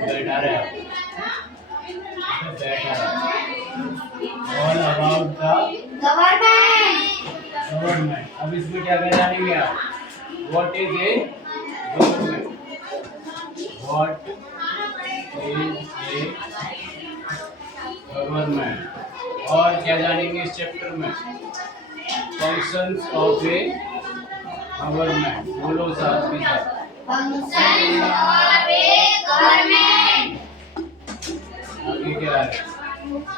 बैठा रहे बैठा रहे ऑल अबाउट द गवर्नमेंट। अब इसमें क्या कह जानेंगे आप, what is a government, what is a government. और क्या जानेंगे इस चैप्टर में, फंक्शंस ऑफ ए गवर्नमेंट। बोलो साथ के साथ, फंक्शंस ऑफ ए गवर्नमेंट। आगे क्या है,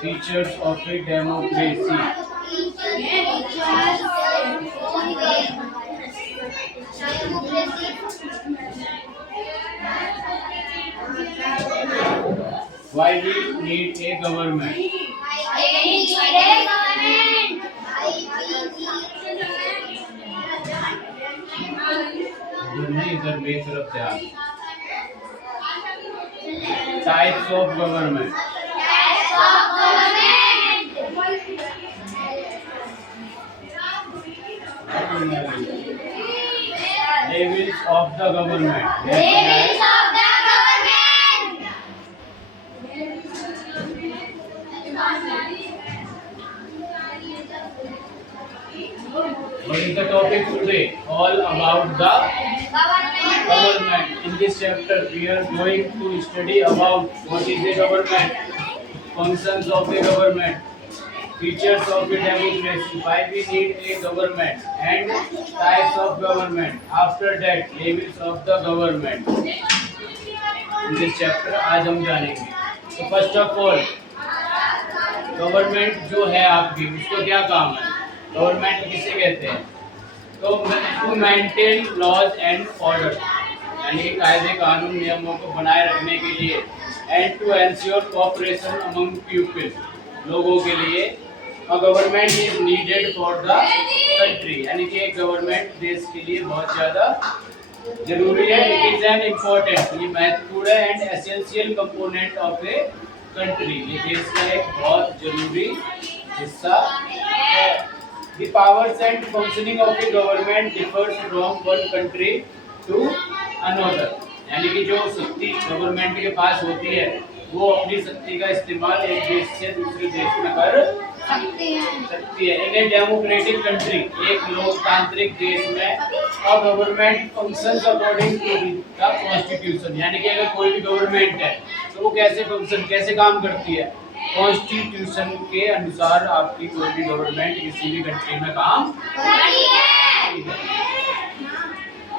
features of a democracy. Why we need a government? इधर मेरी तरफ ध्यान। Types of government. Levels of the government. What is the topic today? All about the government. In this chapter, we are going to study about what is a government, functions of a government, features of a democracy, why we need a government, and types of government. After that, levels of the government. In this chapter, आज हम जानेंगे। तो first of all, government जो है आपकी, उसको क्या काम है, गवर्नमेंट किसे कहते हैं, तो to maintain laws and order, यानी कि कायदे कानून नियमों को बनाए रखने के लिए, and to ensure cooperation among people, लोगों के लिए। और government is needed for the country, यानी कि एक गवर्नमेंट देश के लिए बहुत ज़्यादा जरूरी है। इट इज एन इम्पोर्टेंट, ये महत्वपूर्ण है, and essential component of a country, ये देश का एक बहुत जरूरी हिस्सा है। The powers and functioning of the government differs from one country to another, यानी कि जो शक्ति गवर्नमेंट के पास होती है वो अपनी शक्ति का इस्तेमाल एक देश से दूसरे देश में कर सकती है। इन ए डेमोक्रेटिक कंट्री, एक लोकतांत्रिक देश में, और government functions according to the constitution, यानी कि अगर कोई भी गवर्नमेंट है तो वो कैसे फंक्शन, कैसे काम करती है, कॉन्स्टिट्यूशन के अनुसार आपकी कोई भी गवर्नमेंट किसी भी कंट्री में काम करती है।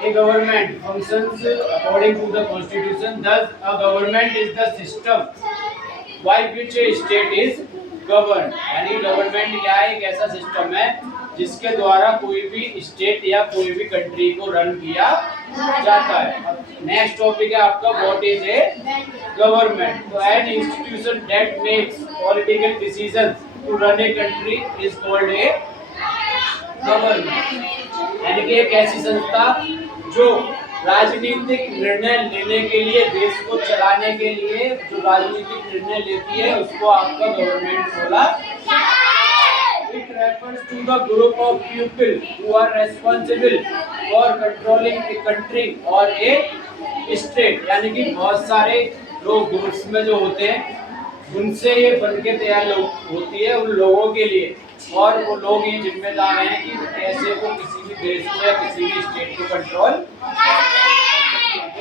A government functions according to the constitution. Thus, a government is the system by which a state is governed. यानी गवर्नमेंट क्या है, एक ऐसा सिस्टम है जिसके द्वारा कोई भी स्टेट या कोई भी कंट्री को रन किया जाता है। नेक्स्ट टॉपिक है आपका, व्हाट इज ए गवर्नमेंट। तो an institution that makes political decisions to run a country is called a government, यानी कि एक ऐसी संस्था जो राजनीतिक निर्णय लेने के लिए, देश को चलाने के लिए जो राजनीतिक निर्णय लेती है उसको आपका गवर्नमेंट बोला। It refers to the group of people who are responsible for controlling a country or a state, यानी कि बहुत सारे लोग ग्रुप्स में जो होते हैं उनसे ये बनके तैयार होती है उन लोगों के लिए, और वो लोग ये जिम्मेदार हैं कि कैसे वो किसी भी देश को या किसी भी स्टेट को control.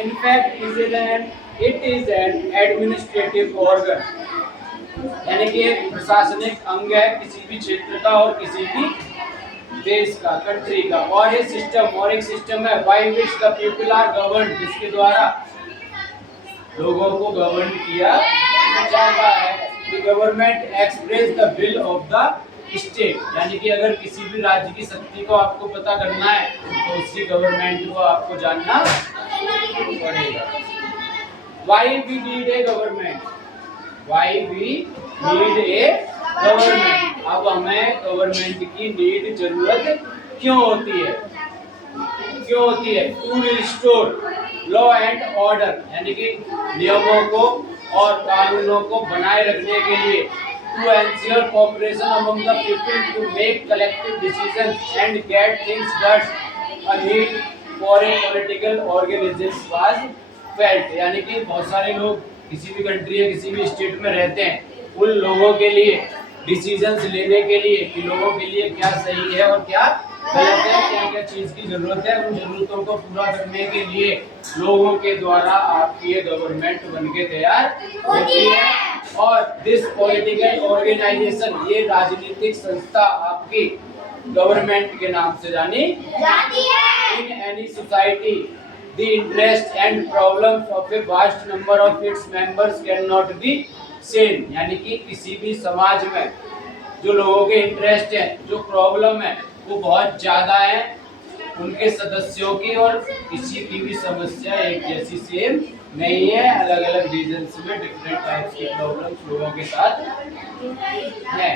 In fact it is an administrative organ, यानी कि एक प्रशासनिक अंग है किसी भी क्षेत्र का और किसी भी देश का, कंट्री का। और ये सिस्टम, और एक सिस्टम है by which the people are governed, जिसके द्वारा लोगों को गवर्न किया जाता है। The government express the will of the state, यानी कि अगर किसी भी राज्य की शक्ति को आपको पता करना है तो उसी गवर्नमेंट को आपको जानना पड़ेगा। Why we need a government, why we need a government. अब हमें गवर्नमेंट की नीड, जरूरत क्यों होती है, क्यों होती है? To restore law and order, यानी कि नियमों को और कानूनों को बनाए रखने के लिए। To ensure cooperation among the people to make collective decisions and get things done. A need for a political organization was felt, यानी कि बहुत सारे लोग किसी भी कंट्री या किसी भी स्टेट में रहते हैं उन लोगों के लिए डिसीजंस लेने के लिए कि लोगों के लिए क्या सही है और क्या गलत है, क्या क्या चीज की जरूरत है, उन जरूरतों को पूरा करने के लिए लोगों के द्वारा आपकी ये गवर्नमेंट बनके तैयार होती है। और दिस पॉलिटिकल ऑर्गेनाइजेशन, ये राजनीतिक संस्था आपकी गवर्नमेंट के नाम से जानी जाती है। In any society the interest and problems of a vast number of its members cannot be seen, यानी कि किसी भी समाज में जो लोगों के इंटरेस्ट है, जो प्रॉब्लम है वो बहुत ज्यादा है उनके सदस्यों की, और किसी की भी समस्या एक जैसी सेम नहीं है। अलग अलग रीजन्स में डिफरेंट टाइप्स की प्रॉब्लम्स लोगों के साथ है।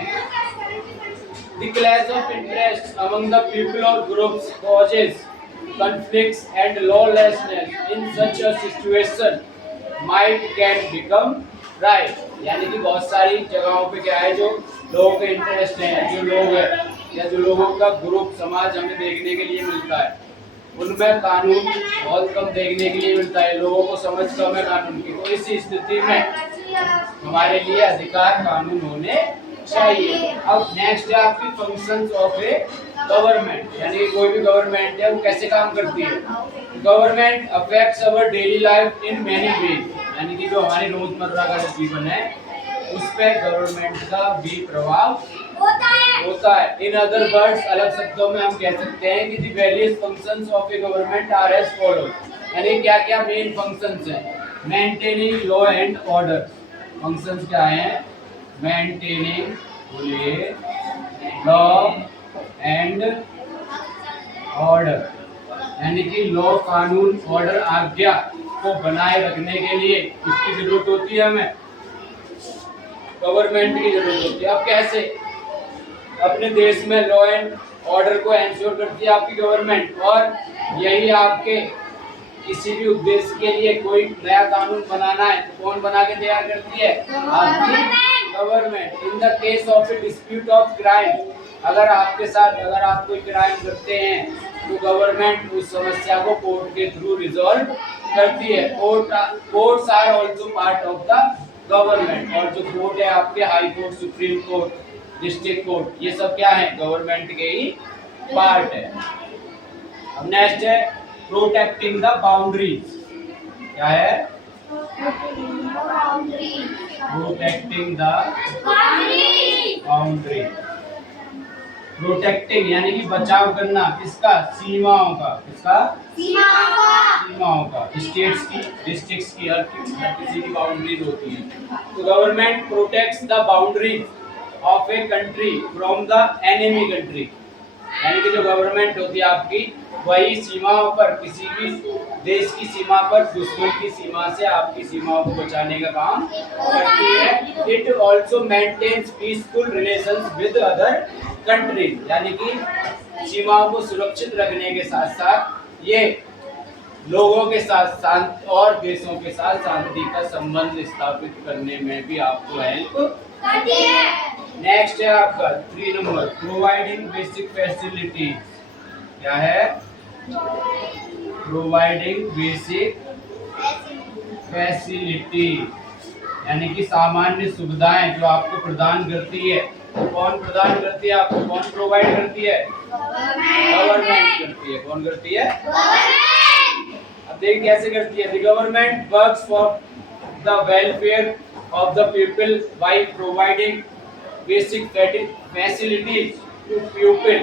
The clash of interest among the people or groups causes conflicts and lawlessness. In such a situation might can become right, यानी कि बहुत सारी जगहों पे क्या है जो लोगों के इंटरेस्ट है, जो लोग है या जो लोगों का ग्रुप समाज हमें देखने के लिए मिलता है उनमें कानून बहुत कम देखने के लिए मिलता है, लोगों को समझ कम है कानून की। तो इस स्थिति में हमारे लिए अधिकार कानून होने चाहिए। अब नेक्स्ट है आपकी फंक्शंस ऑफ ए गवर्नमेंट, यानी कोई भी गवर्नमेंट है वो कैसे काम करती है। Government affects our daily life in many ways, यानी कि जो हमारी रोजमर्रा का जीवन है उस पे गवर्नमेंट का भी प्रभाव होता है। इन अदर वर्ड्स, अलग शब्दों में हम कह सकते हैं कि the various functions of a government are as follows, यानी क्या क्या मेन फंक्शंस हैं। Maintaining law and order, functions क्या हैं। मेंटेनिंग लॉ एंड ऑर्डर, यानी कि लॉ कानून ऑर्डर आज्ञा को बनाए रखने के लिए किसकी जरूरत होती है, हमें गवर्नमेंट की जरूरत होती है। अब कैसे अपने देश में लॉ एंड ऑर्डर को एंश्योर करती है आपकी गवर्नमेंट, और यही आपके किसी भी उद्देश्य के लिए कोई नया कानून बनाना है तो कौन बना के तैयार करती है, आपकी government. In the case of A dispute of crime, अगर आपके साथ अगर आप कोई क्राइम करते हैं तो गवर्नमेंट उस समस्या को कोर्ट के थ्रू रिजॉल्व करती है। Courts are also part of the government, और जो कोर्ट है आपके high court, supreme court, district court, ये सब क्या है गवर्नमेंट के ही पार्ट है। अब नेक्स्ट है प्रोटेक्टिंग द बाउंड्रीज, क्या है प्रोटेक्टिंग द बाउंड्री। प्रोटेक्टिंग यानी कि बचाव करना किसका, सीमाओं का, किसका सीमाओं का। स्टेट्स की, डिस्ट्रिक्ट्स की, हर किसी की बाउंड्रीज होती है। तो government protects the boundaries of a country from the enemy country, यानी कि जो गवर्नमेंट होती है आपकी वही सीमाओं पर, किसी भी देश की सीमा पर दुश्मन की सीमा से आपकी सीमाओं को बचाने का काम करती है। It also maintains peaceful relations with other countries, यानी कि सीमाओं को सुरक्षित रखने के साथ साथ ये लोगों के साथ और देशों के साथ शांति का संबंध स्थापित करने में भी आपको हेल्प करती है। नेक्स्ट है आपका 3 नंबर, प्रोवाइडिंग बेसिक फैसिलिटी, क्या है प्रोवाइडिंग बेसिक फैसिलिटी, यानी कि सामान्य सुविधाएं जो आपको प्रदान करती है। तो कौन प्रदान करती है आपको, कौन प्रोवाइड करती है, गवर्नमेंट करती है। कौन करती है, अब देखिए कैसे करती है। The government works for the welfare of the people by providing basic facilities to people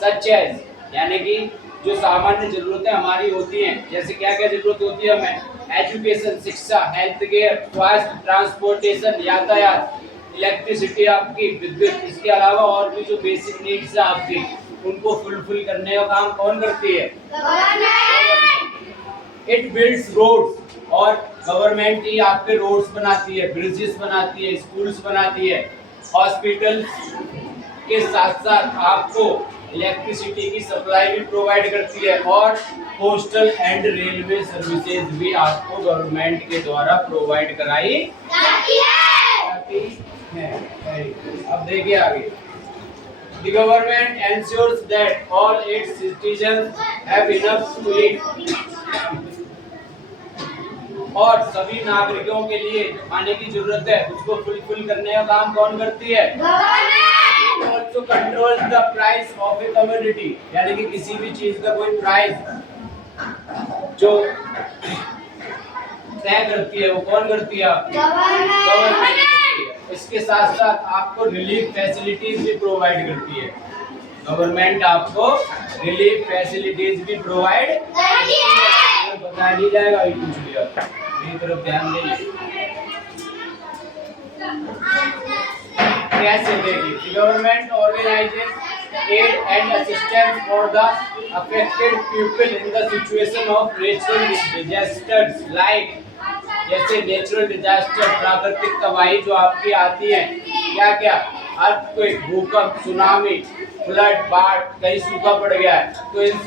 such as, यानी कि जो सामान्य जरूरतें हमारी होती हैं, जैसे क्या क्या जरूरत होती है हमें, एजुकेशन शिक्षा, हेल्थ केयर, स्वास्थ्य, ट्रांसपोर्टेशन यातायात, इलेक्ट्रिसिटी आपकी विद्युत, इसके अलावा और भी जो बेसिक नीड्स है आपकी उनको फुलफिल करने का काम कौन करती है, इट बिल्ड्स रोड्स, और गवर्नमेंट ही आपके रोड्स बनाती है, ब्रिजेस बनाती है, स्कूल्स बनाती है, हॉस्पिटल के साथ साथ आपको इलेक्ट्रिसिटी की सप्लाई भी प्रोवाइड करती है, और पोस्टल एंड रेलवे सर्विसेज भी आपको गवर्नमेंट के द्वारा प्रोवाइड कराई जाती है। अब देखिए आगे, The government ensures that all its citizens have enough to eat. और सभी नागरिकों के लिए जो खाने की जरूरत है उसको फुलफिल करने का काम कौन करती है? Government. Also controls the price of A commodity, यानी कि किसी भी चीज का कोई प्राइस जो तय करती है वो कौन करती है? आपकी गवर्नमेंट। इसके साथ साथ आपको रिलीफ फैसिलिटीज भी प्रोवाइड करती है। गवर्नमेंट आपको रिलीफ फैसिलिटीज भी प्रोवाइड करती है। बताया नहीं जाएगा, ये पूछ लिया, मेरी तरफ ध्यान देंगे। कैसे देगी? Government organises aid and assistance for the affected people in the situation of natural disasters like, जैसे नेचुरल डिजास्टर, प्राकृतिक तबाही जो आपकी आती है, क्या क्या? अर्थक्वेक, भूकंप, सुनामी, फ्लड, बाढ़, कहीं सूखा पड़ गया है, तो इन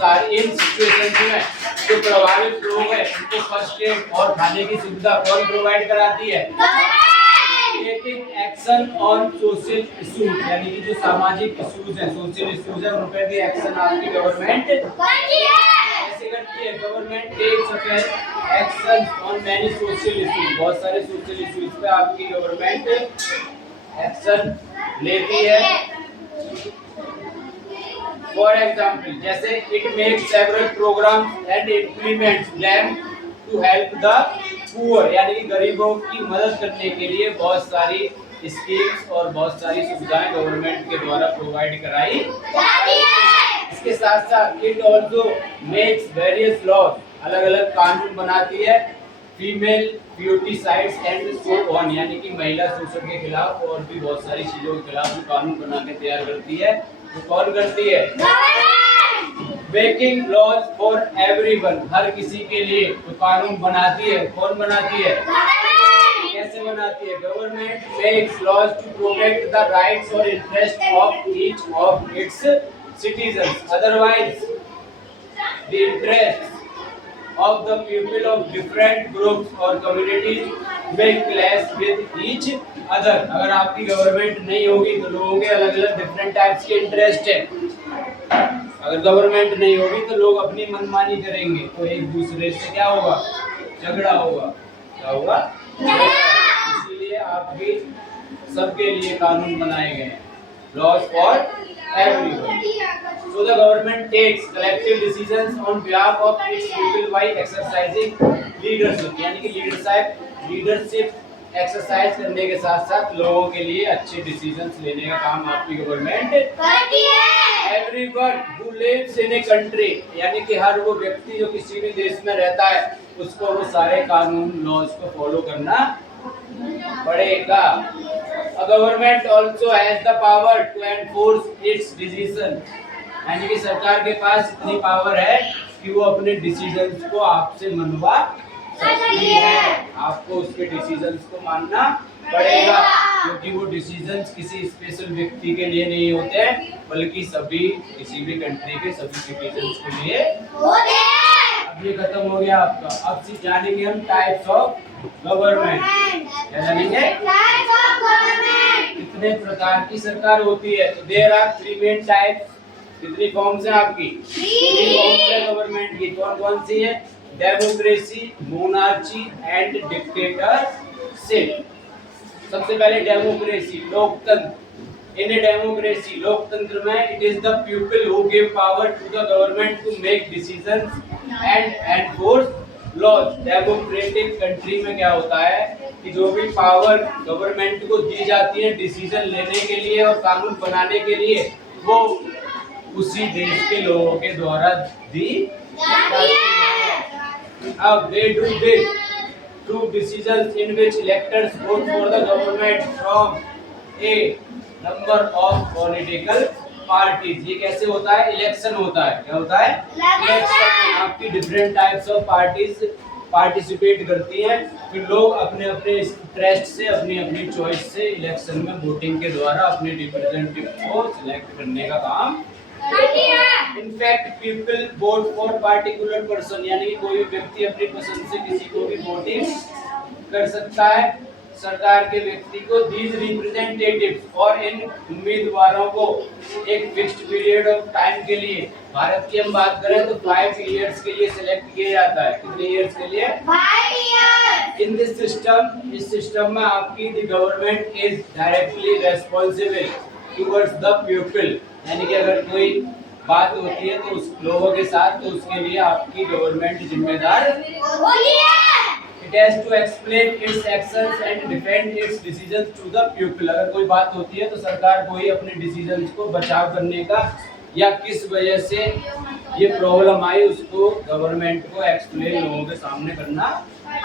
सिचुएशंस में जो प्रभावित लोग हैं उनको फर्स्ट एड और खाने की सुविधा कौन प्रोवाइड कराती है? Taking action on social issues, यानी कि जो सामाजिक इश्यूज हैं, सोशल इश्यूज हैं, उन पे भी एक्शन आपकी गवर्नमेंट कैसे करती है? Government takes action on many social issues, बहुत सारे सोशल इश्यूज पे आपकी गवर्नमेंट एक्शन लेती है। फॉर एग्जाम्पल, जैसे it makes several programmes and implements them to help the poor, यानी कि गरीबों की मदद करने के लिए बहुत सारी स्कीम्स और बहुत सारी सुविधाएं गवर्नमेंट के द्वारा प्रोवाइड कराई जाती है। इसके साथ साथ it also makes various laws, अलग अलग कानून बनाती है। Female foeticides and so on, यानी कि महिला शोषण के खिलाफ और भी बहुत सारी चीजों के खिलाफ जो कानून बना के तैयार करती है, वो कौन करती है? मेकिंग लॉज फॉर एवरीवन, हर किसी के लिए जो कानून बनाती है, कौन बनाती है? कैसे बनाती है? Government makes laws to protect the rights और interest of each of its citizens, otherwise the interest of the people of different groups or communities may clash with each other। अगर आपकी गवर्नमेंट नहीं होगी तो लोगों के अलग अलग डिफरेंट टाइप्स के इंटरेस्ट है। अगर गवर्नमेंट नहीं होगी तो लोग अपनी मनमानी करेंगे, तो एक दूसरे से क्या होगा? झगड़ा होगा। क्या होगा? इसीलिए आपकी सबके लिए कानून बनाए गए हैं, laws for everyone। So the government takes collective decisions on behalf of its people by exercising leadership, यानी कि लीडरशिप एक्सरसाइज करने के साथ साथ लोगों के लिए अच्छे डिसीजंस लेने का काम आपकी गवर्नमेंट करती है। Everyone who lives in a country, यानी कि हर वो व्यक्ति जो किसी भी देश में रहता है उसको वो सारे कानून लॉज को फॉलो करना पड़ेगा। A government also has the power to enforce its decision, यानी कि सरकार के पास इतनी पावर है कि वो अपने डिसीजंस को आपसे मनवा सकती है। आपको उसके डिसीजंस को मानना पड़ेगा, क्योंकि वो डिसीजंस किसी स्पेशल व्यक्ति के लिए नहीं होते हैं, बल्कि सभी किसी भी कंट्री के सभी सिटीजंस के लिए होते हैं। अब ये खत्म हो गया आपका। अब से जानेंगे हम टाइप्स ऑफ गवर्नमेंट। क्या जानेंगे? Types of government. कितने प्रकार की सरकार होती है? तो देयर आर 3 मेन टाइप्स। कितनी फॉर्म्स हैं आपकी? 3 फॉर्म्स है गवर्नमेंट की। कौन कौन सी है? Democracy, monarchy and dictatorship. सबसे पहले डेमोक्रेसी, लोकतंत्र। इन ए डेमोक्रेसी, लोकतंत्र में it is the people who give power to the government to make decisions and enforce laws. Democratic country में क्या होता है कि जो भी पावर गवर्नमेंट को दी जाती है डिसीजन लेने के लिए और कानून बनाने के लिए, वो उसी देश के लोगों के द्वारा दी जाती है। अब they do this through decisions in which electors vote for the government from a number of political parties। ये कैसे होता है? इलेक्शन होता है। क्या होता है? इलेक्शन। आपकी different types of parties participate करती हैं, फिर लोग अपने अपने इंटरेस्ट से, अपनी अपनी चॉइस से इलेक्शन में वोटिंग के द्वारा अपने रिप्रेजेंटेटिव को सिलेक्ट करने का काम। In fact people vote for particular person, यानी कि कोई व्यक्ति अपनी पसंद से किसी को भी वोटिंग कर सकता है। सरकार के व्यक्ति को दीज रिप्रेजेंटेटिव्स और इन उम्मीदवारों को एक फिक्स्ड पीरियड ऑफ टाइम के लिए, भारत की हम बात करें तो 5 इयर्स के लिए सिलेक्ट किया जाता है। कितने इयर्स के लिए? 5 years. इन दिस सिस्टम, इस सिस्टम में आपकी the government is directly responsible towards the people, यानी कि अगर कोई बात होती है तो उस लोगों के साथ, तो उसके लिए आपकी गवर्नमेंट जिम्मेदार होती है। It has to explain its actions and defend its decisions to the people. अगर कोई बात होती है तो सरकार को ही अपने डिसीजंस को बचाव करने का या किस वजह से ये प्रॉब्लम आई उसको गवर्नमेंट को एक्सप्लेन लोगों के सामने करना पता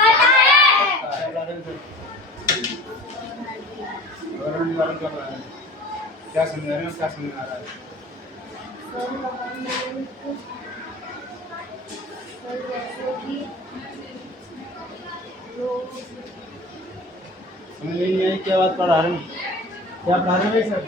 है। गवर्नमेंट निवारण कर रहा है, क्या समझा रहे हैं, क्या समझ आ रहा है? समझ में नहीं आई क्या बात पढ़ा रहे हैं, क्या पढ़ा रहे हैं सर?